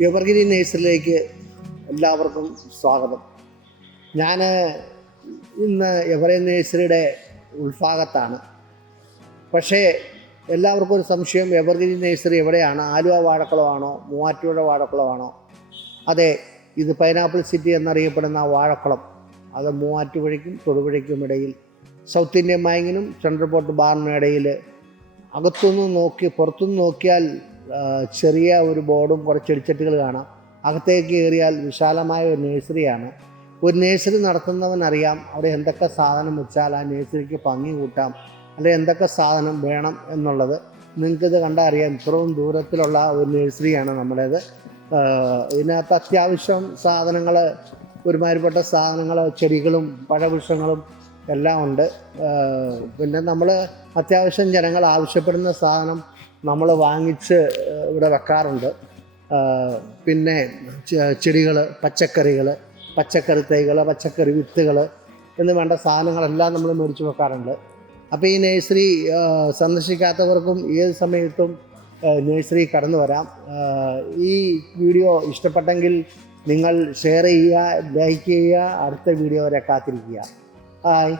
യുവർഗിരി നേഴ്സറിലേക്ക് എല്ലാവർക്കും സ്വാഗതം. ഞാൻ ഇന്ന് എവറേ നേഴ്സറിയുടെ ഉൾഭാഗത്താണ്. പക്ഷേ എല്ലാവർക്കും ഒരു സംശയം എവർഗ്രീൻ നേഴ്സറി എവിടെയാണ്? ആലുവ വാഴക്കുളമാണോ മൂവാറ്റുപുഴ വാഴക്കുളമാണോ അതെ ഇത് പൈനാപ്പിൾ സിറ്റി എന്നറിയപ്പെടുന്ന വാഴക്കുളം. അത് മൂവാറ്റുപുഴയ്ക്കും തൊടുപുഴയ്ക്കും ഇടയിൽ സൗത്ത് ഇന്ത്യൻ ബാങ്കിനും സെൻട്രൽ പോർട്ട് ബാറിനും ഇടയിൽ അകത്തുനിന്ന് നോക്കി പുറത്തുനിന്ന് നോക്കിയാൽ ചെറിയ ഒരു ബോർഡും കുറച്ച് ചെടിച്ചട്ടികൾ കാണാം. അകത്തേക്ക് കയറിയാൽ വിശാലമായ ഒരു നേഴ്സറിയാണ്. ഒരു നേഴ്സറി നടത്തുന്നവനറിയാം അവിടെ എന്തൊക്കെ സാധനം വെച്ചാൽ ആ നേഴ്സറിക്ക് ഭംഗി കൂട്ടാം. അല്ലെങ്കിൽ എന്തൊക്കെ സാധനം വേണം എന്നുള്ളത് നിങ്ങൾക്കിത് കണ്ടാൽ അറിയാം. ഇത്രയും ദൂരത്തിലുള്ള ഒരു നേഴ്സറിയാണ് നമ്മുടേത്. ഇതിനകത്ത് അത്യാവശ്യം സാധനങ്ങൾ ഒരുമാതിരിപ്പെട്ട സാധനങ്ങൾ ചെടികളും പഴവൃക്ഷങ്ങളും എല്ലാം ഉണ്ട്. പിന്നെ നമ്മൾ അത്യാവശ്യം ജനങ്ങൾ ആവശ്യപ്പെടുന്ന സാധനം നമ്മൾ വാങ്ങിച്ച് ഇവിടെ വെക്കാറുണ്ട്. പിന്നെ ചെടികൾ പച്ചക്കറികൾ പച്ചക്കറി തൈകൾ പച്ചക്കറി വിത്തുകൾ എന്ന് വേണ്ട സാധനങ്ങളെല്ലാം നമ്മൾ മേടിച്ച് വെക്കാറുണ്ട്. അപ്പോൾ ഈ നഴ്സറി സന്ദർശിക്കാത്തവർക്കും ഏത് സമയത്തും നഴ്സറി കടന്നു വരാം. ഈ വീഡിയോ ഇഷ്ടപ്പെട്ടെങ്കിൽ നിങ്ങൾ ഷെയർ ചെയ്യുക ലൈക്ക് ചെയ്യുക അടുത്ത വീഡിയോ വരെ കാത്തിരിക്കുക. ഹായ്.